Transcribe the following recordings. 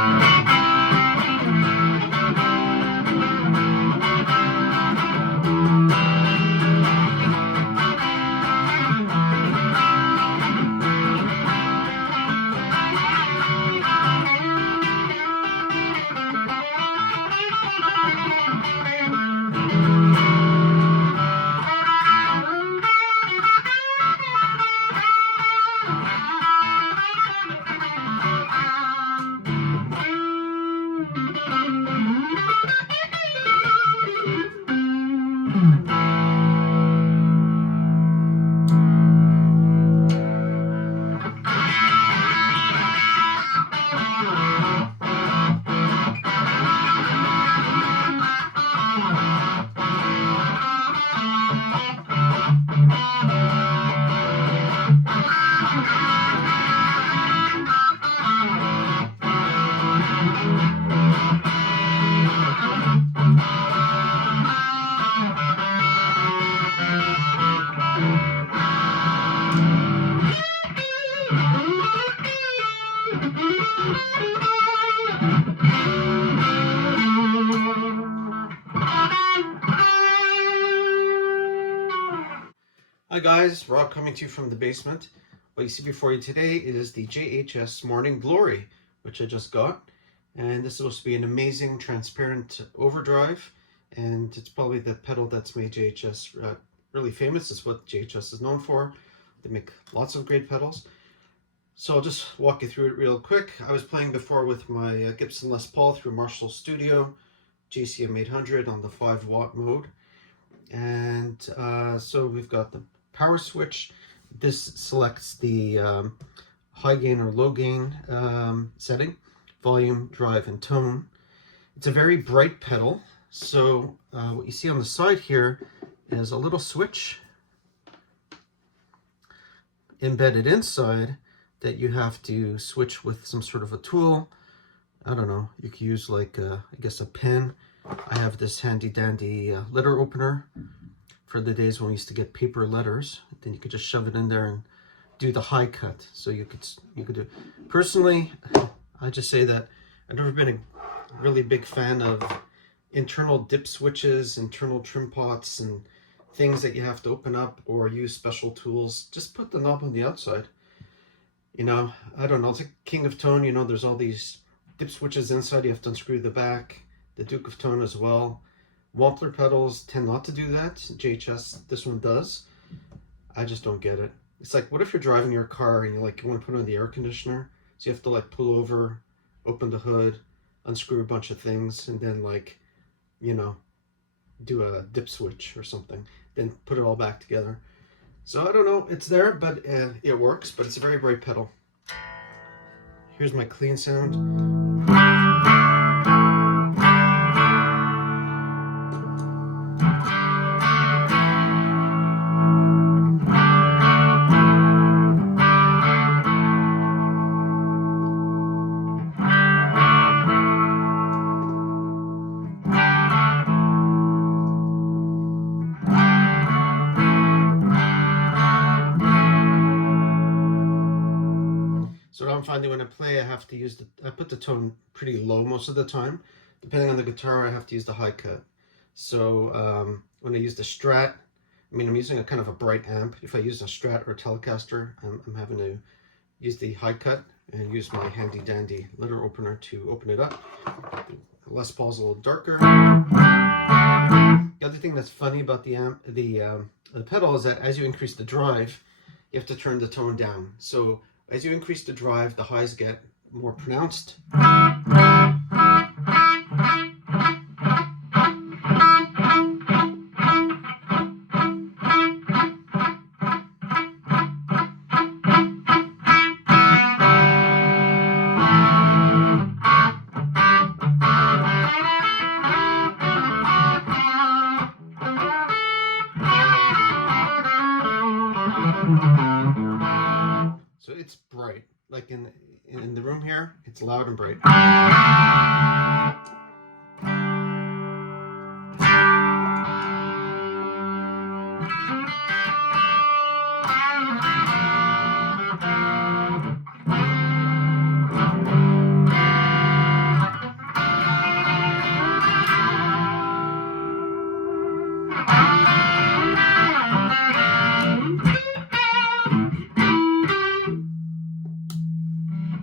Hi guys, Rob coming to you from the basement. What you see before you today is the JHS Morning Glory, which I just got. And this is supposed to be an amazing transparent overdrive. And it's probably the pedal that's made JHS really famous. It's what JHS is known for. They make lots of great pedals. So I'll just walk you through it real quick. I was playing before with my Gibson Les Paul through Marshall Studio, JCM 800 on the 5-watt mode. And so we've got the power switch. This selects the high gain or low gain setting, volume, drive, and tone. It's a very bright pedal. So what you see on the side here is a little switch embedded inside that you have to switch with some sort of a tool. I don't know, you could use like I guess a pen. I have this handy dandy letter opener for the days when we used to get paper letters. Then you could just shove it in there and do the high cut. So you could do. Personally, I just say that I've never been a really big fan of internal dip switches, internal trim pots, and things that you have to open up or use special tools. Just put the knob on the outside. You know, I don't know, it's like King of Tone, you know, there's all these dip switches inside, you have to unscrew the back. The Duke of Tone as well. Wampler pedals tend not to do that. JHS, this one does. I just don't get it. It's like, what if you're driving your car and you want to put on the air conditioner? So you have to like pull over, open the hood, unscrew a bunch of things, and then do a dip switch or something. Then put it all back together. So I don't know, it's there, but it works, but it's a very bright pedal. Here's my clean sound. So what I'm finding when I play, I have to use I put the tone pretty low most of the time. Depending on the guitar, I have to use the high cut. So when I use the Strat, I'm using a kind of a bright amp. If I use a Strat or a Telecaster, I'm having to use the high cut and use my handy dandy letter opener to open it up. Les Paul's a little darker. The other thing that's funny about the pedal is that as you increase the drive, you have to turn the tone down. So as you increase the drive, the highs get more pronounced. So it's bright, like in the room here, it's loud and bright.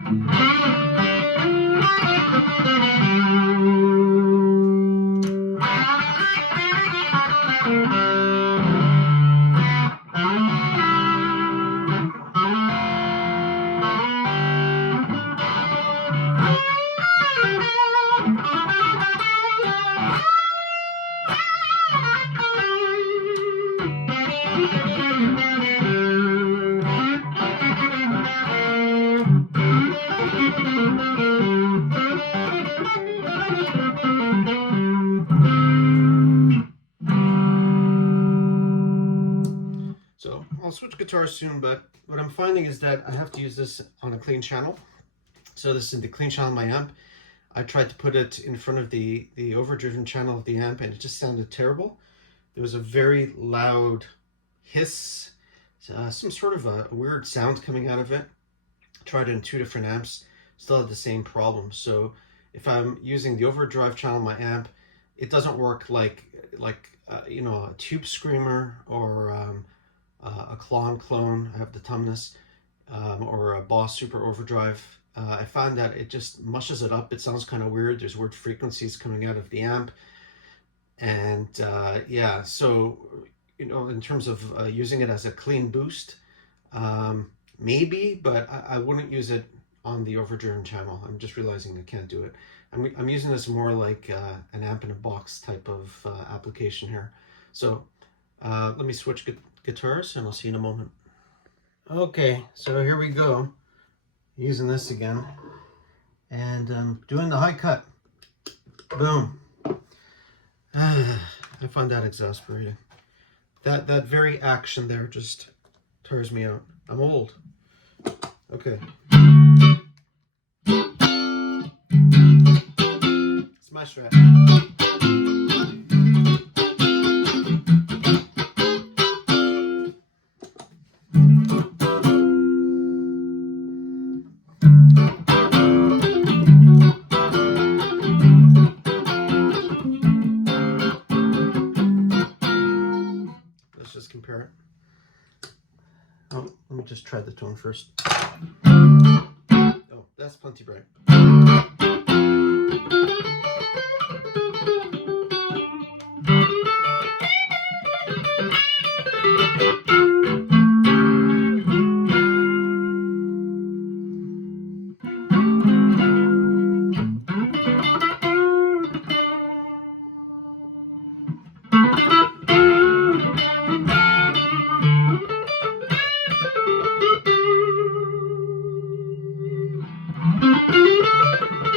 So I'll switch guitars soon, but what I'm finding is that I have to use this on a clean channel. So this is the clean channel of my amp. I tried to put it in front of the overdriven channel of the amp, and it just sounded terrible. There was a very loud hiss, some sort of a weird sound coming out of it. Tried it in 2 different amps, still had the same problem. So if I'm using the overdrive channel of my amp, it doesn't work like you know, a tube screamer or a clone. I have the Tumnus, or a Boss Super Overdrive. I found that it just mushes it up. It sounds kind of weird. There's weird frequencies coming out of the amp. And yeah, so, you know, in terms of using it as a clean boost, maybe, but I wouldn't use it on the overdriven channel. I'm just realizing I can't do it. I'm using this more like an amp in a box type of application here. So let me switch guitars and I'll see you in a moment. Okay, so here we go. Using this again. And doing the high cut. Boom. I find that exasperating. That very action there just tires me out. I'm old. Okay. It's my strat. Let's just compare it. Oh, let me just try the tone first. Oh, that's plenty bright.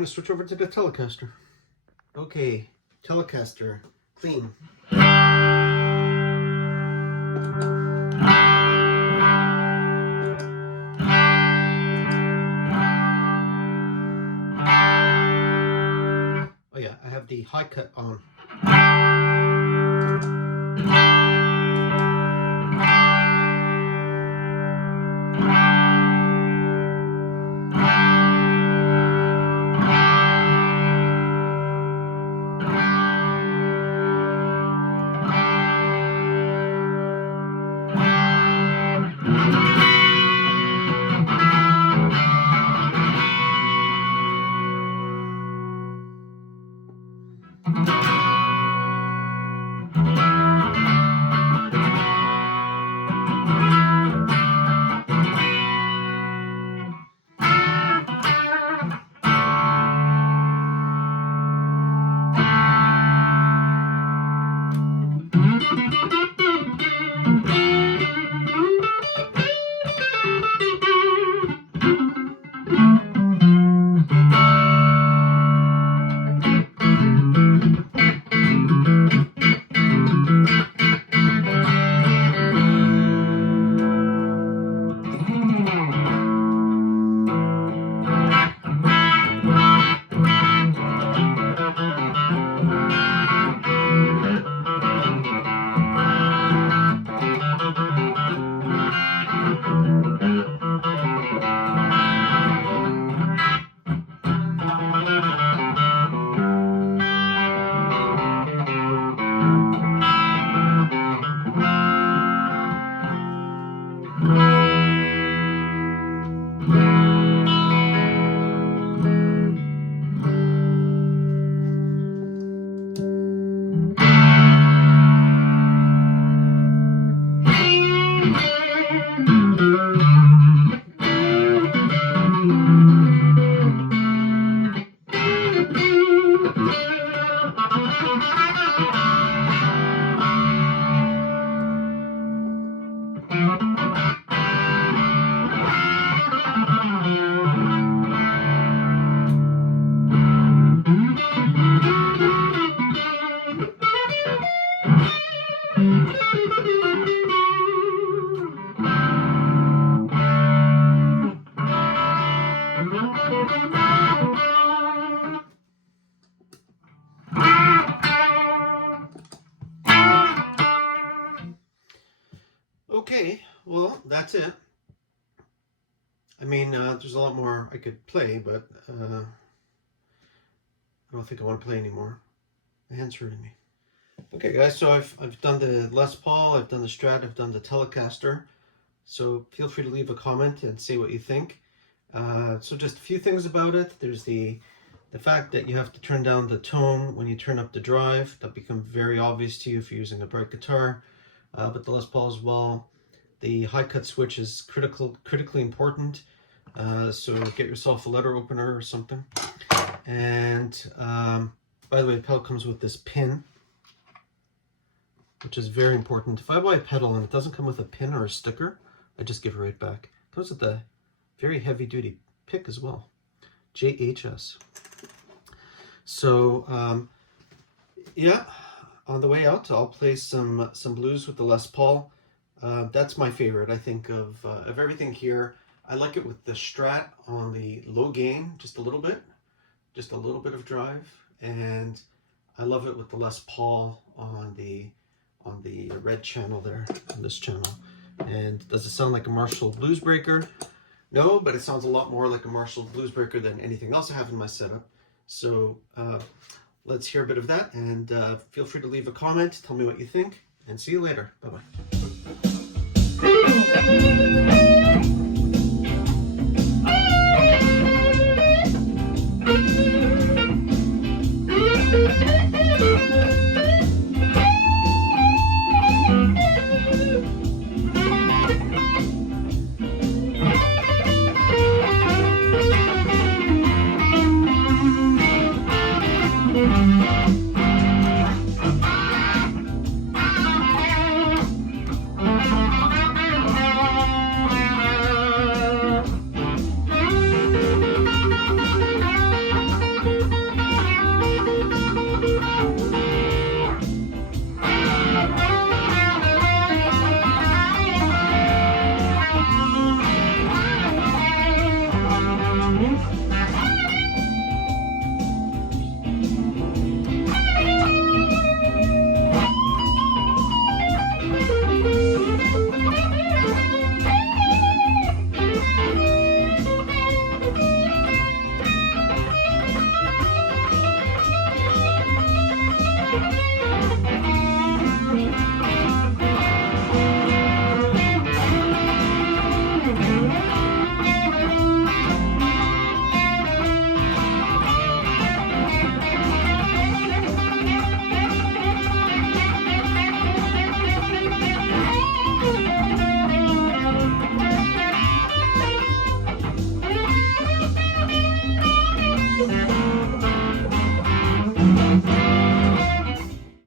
going to switch over to the Telecaster. Okay, Telecaster, clean. Oh yeah, I have the high cut on. Okay, well, that's it. I mean, there's a lot more I could play, but I don't think I want to play anymore. My hand's hurting me. Okay, guys, so I've done the Les Paul, I've done the Strat, I've done the Telecaster. So feel free to leave a comment and say what you think. So just a few things about it. There's the fact that you have to turn down the tone when you turn up the drive. That becomes very obvious to you if you're using a bright guitar. But the Les Paul as well. The high cut switch is critically important. So get yourself a letter opener or something. And by the way, the pedal comes with this pin, which is very important. If I buy a pedal and it doesn't come with a pin or a sticker, I just give it right back. It comes with a very heavy duty pick as well. JHS. So yeah, on the way out, I'll play some blues with the Les Paul. That's my favorite, I think, of everything here. I like it with the Strat on the low gain, just a little bit of drive, and I love it with the Les Paul on the red channel there, on this channel. And does it sound like a Marshall Bluesbreaker? No, but it sounds a lot more like a Marshall Bluesbreaker than anything else I have in my setup. So let's hear a bit of that, and feel free to leave a comment, tell me what you think, and see you later. Bye-bye.